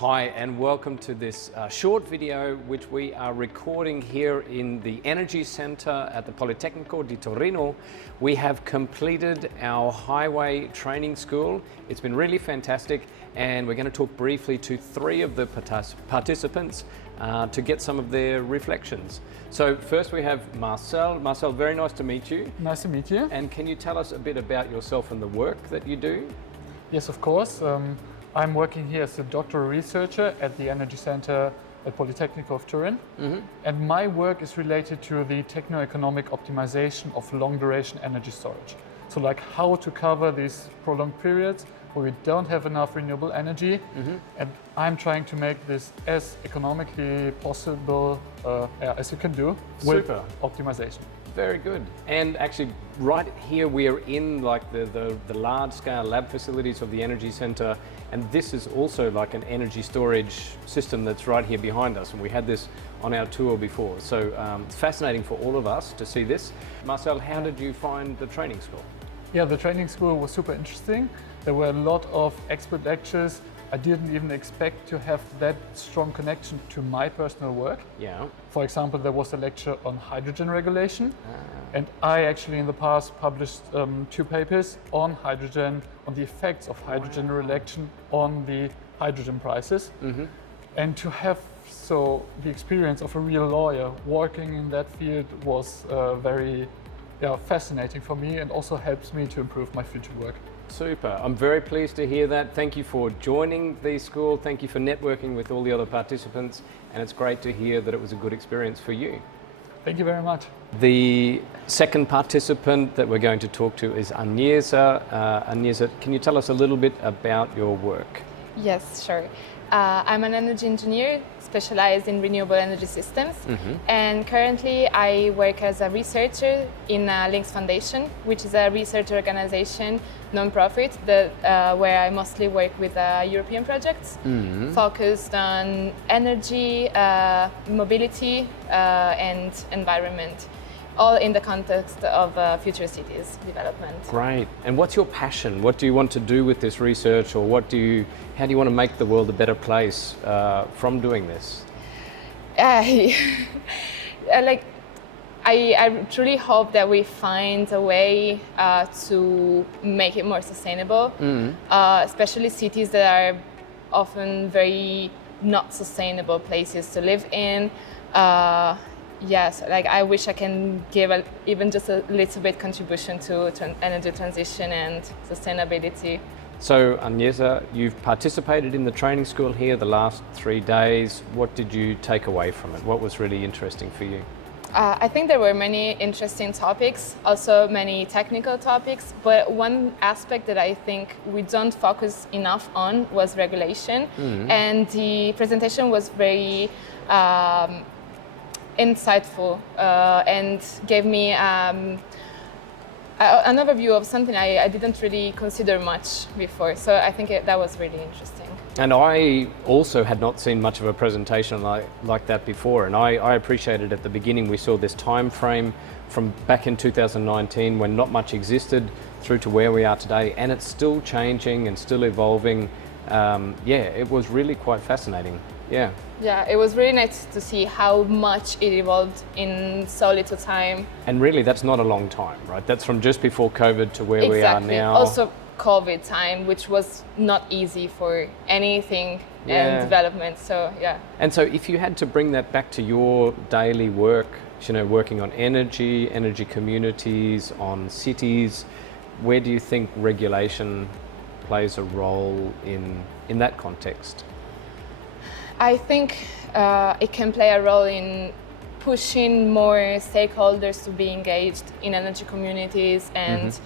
Hi and welcome to this short video which we are recording here in the Energy Center at the Politecnico di Torino. We have completed our HyWay Training School. It's been really fantastic and we're going to talk briefly to three of the participants to get some of their reflections. So first we have Marcel. Marcel, very nice to meet you. Nice to meet you. And can you tell us a bit about yourself and the work that you do? Yes, of course. I'm working here as a doctoral researcher at the Energy Center at Politecnico of Turin. And my work is related to the techno-economic optimization of long-duration energy storage. So like how to cover these prolonged periods where we don't have enough renewable energy. And I'm trying to make this as economically possible as you can do with optimization. Very good. And actually right here we are in like the large scale lab facilities of the Energy Center, and this is also like an energy storage system that's right here behind us, and we had this on our tour before. So it's fascinating for all of us to see this. Marcel, how did you find the training school? Yeah, the training school was super interesting. There were a lot of expert lectures. I didn't even expect to have that strong connection to my personal work. Yeah. For example, there was a lecture on hydrogen regulation. And I actually in the past published 2 papers on hydrogen, on the effects of hydrogen regulation on the hydrogen prices. And to have the experience of a real lawyer working in that field was very fascinating for me, and also helps me to improve my future work. Super. I'm very pleased to hear that. Thank you for joining the school. Thank you for networking with all the other participants. And it's great to hear that it was a good experience for you. Thank you very much. The second participant that we're going to talk to is Agnieszka. Agnieszka, can you tell us a little bit about your work? Yes, sure. I'm an energy engineer specialized in renewable energy systems, and currently I work as a researcher in Links Foundation, which is a research organization, non-profit, where I mostly work with European projects focused on energy, mobility, and environment, all in the context of future cities development. Great. And what's your passion? What do you want to do with this research, or how do you want to make the world a better place from doing this? I truly hope that we find a way to make it more sustainable, especially cities that are often very not sustainable places to live in. Yes, I wish I can give even just a little bit contribution to energy transition and sustainability. So Agnieszka, you've participated in the training school here the last 3 days. What did you take away from it? What was really interesting for you? I think there were many interesting topics, also many technical topics, but one aspect that I think we don't focus enough on was regulation, and the presentation was very insightful and gave me an overview of something I didn't really consider much before. So I think that was really interesting. And I also had not seen much of a presentation like that before, and I appreciated at the beginning we saw this time frame from back in 2019 when not much existed through to where we are today, and it's still changing and still evolving. It was really quite fascinating. Yeah, it was really nice to see how much it evolved in so little time. And really, that's not a long time, right? That's from just before COVID to where we are now. Also COVID time, which was not easy for anything and development, so yeah. And so if you had to bring that back to your daily work, working on energy communities, on cities, where do you think regulation plays a role in that context? I think it can play a role in pushing more stakeholders to be engaged in energy communities and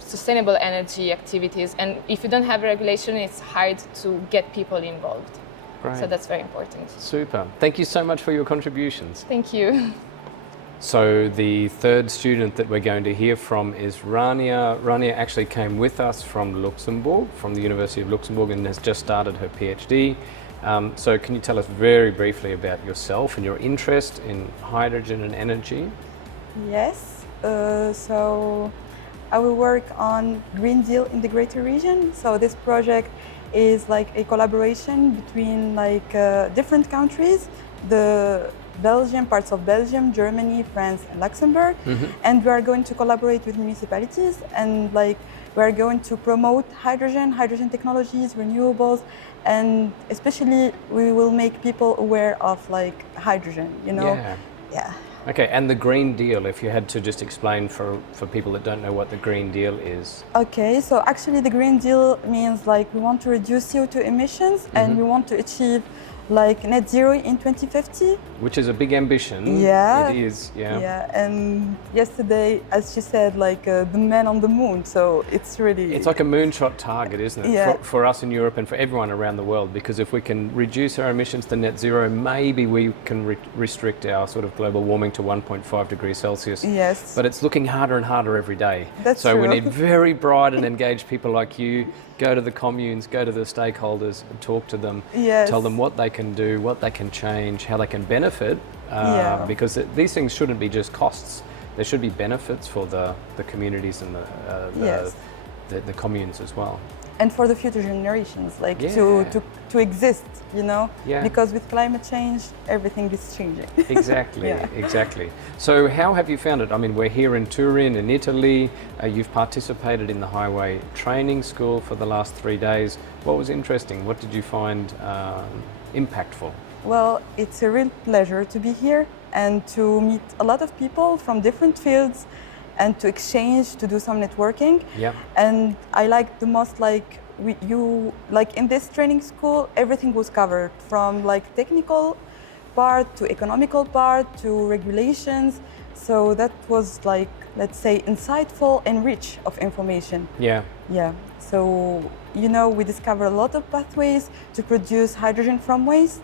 sustainable energy activities. And if you don't have regulation, it's hard to get people involved. Great. So that's very important. Super. Thank you so much for your contributions. Thank you. So the third student that we're going to hear from is Rania. Rania actually came with us from Luxembourg, from the University of Luxembourg, and has just started her PhD. So can you tell us very briefly about yourself and your interest in hydrogen and energy? Yes, so I will work on Green Deal in the Greater Region. So this project is like a collaboration between like different countries, the Belgium, parts of Belgium, Germany, France, and Luxembourg. And we are going to collaborate with municipalities, and like we are going to promote hydrogen technologies, renewables, and especially we will make people aware of like hydrogen, you know? Yeah. Okay, and the Green Deal, if you had to just explain for people that don't know what the Green Deal is. Okay, so actually the Green Deal means like we want to reduce CO2 emissions and we want to achieve like net zero in 2050. Which is a big ambition. Yeah. It is, yeah. Yeah, and yesterday, as she said, like the man on the moon, so it's really... It's like a moonshot target, isn't it? Yeah. For us in Europe and for everyone around the world, because if we can reduce our emissions to net zero, maybe we can restrict our sort of global warming to 1.5 degrees Celsius. Yes. But it's looking harder and harder every day. That's so true. we need very bright and engaged people like you. Go to the communes, go to the stakeholders and talk to them. Yes. Tell them what they can do, what they can change, how they can benefit. Because these things shouldn't be just costs. There should be benefits for the communities and the communes as well. And for the future generations, like to exist, you know? Yeah. Because with climate change, everything is changing. Exactly, exactly. So how have you found it? I mean, we're here in Turin, in Italy. You've participated in the HyWay Training School for the last 3 days. What was interesting? What did you find impactful? Well, it's a real pleasure to be here and to meet a lot of people from different fields and to exchange, to do some networking. Yeah. And I like the most like like in this training school, everything was covered from like technical part to economical part to regulations. So that was like, let's say, insightful and rich of information. Yeah. Yeah. So, you know, we discovered a lot of pathways to produce hydrogen from waste.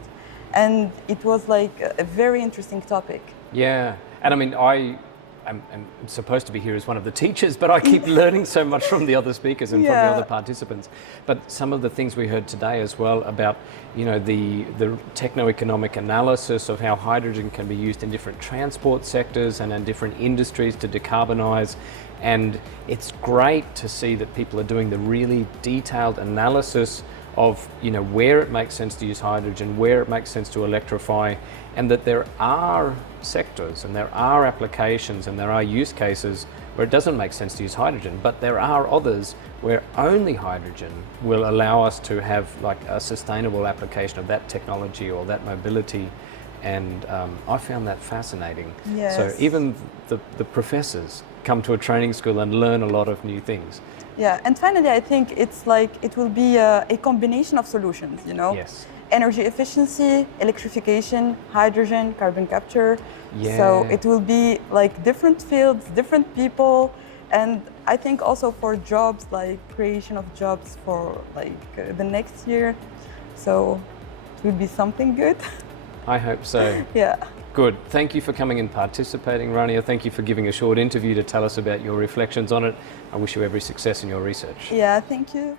And it was like a very interesting topic. Yeah, and I mean, I'm supposed to be here as one of the teachers, but I keep learning so much from the other speakers and from the other participants. But some of the things we heard today as well about, you know, the techno-economic analysis of how hydrogen can be used in different transport sectors and in different industries to decarbonize. And it's great to see that people are doing the really detailed analysis of, you know, where it makes sense to use hydrogen, where it makes sense to electrify, and that there are sectors and there are applications and there are use cases where it doesn't make sense to use hydrogen, but there are others where only hydrogen will allow us to have like a sustainable application of that technology or that mobility. And I found that fascinating. Yes. So even the professors come to a training school and learn a lot of new things. Yeah, and finally, I think it's like it will be a combination of solutions, you know? Yes. Energy efficiency, electrification, hydrogen, carbon capture. Yeah. So it will be like different fields, different people, and I think also for jobs, like creation of jobs for like the next year. So it will be something good. I hope so. Yeah. Good. Thank you for coming and participating, Rania. Thank you for giving a short interview to tell us about your reflections on it. I wish you every success in your research. Yeah, thank you.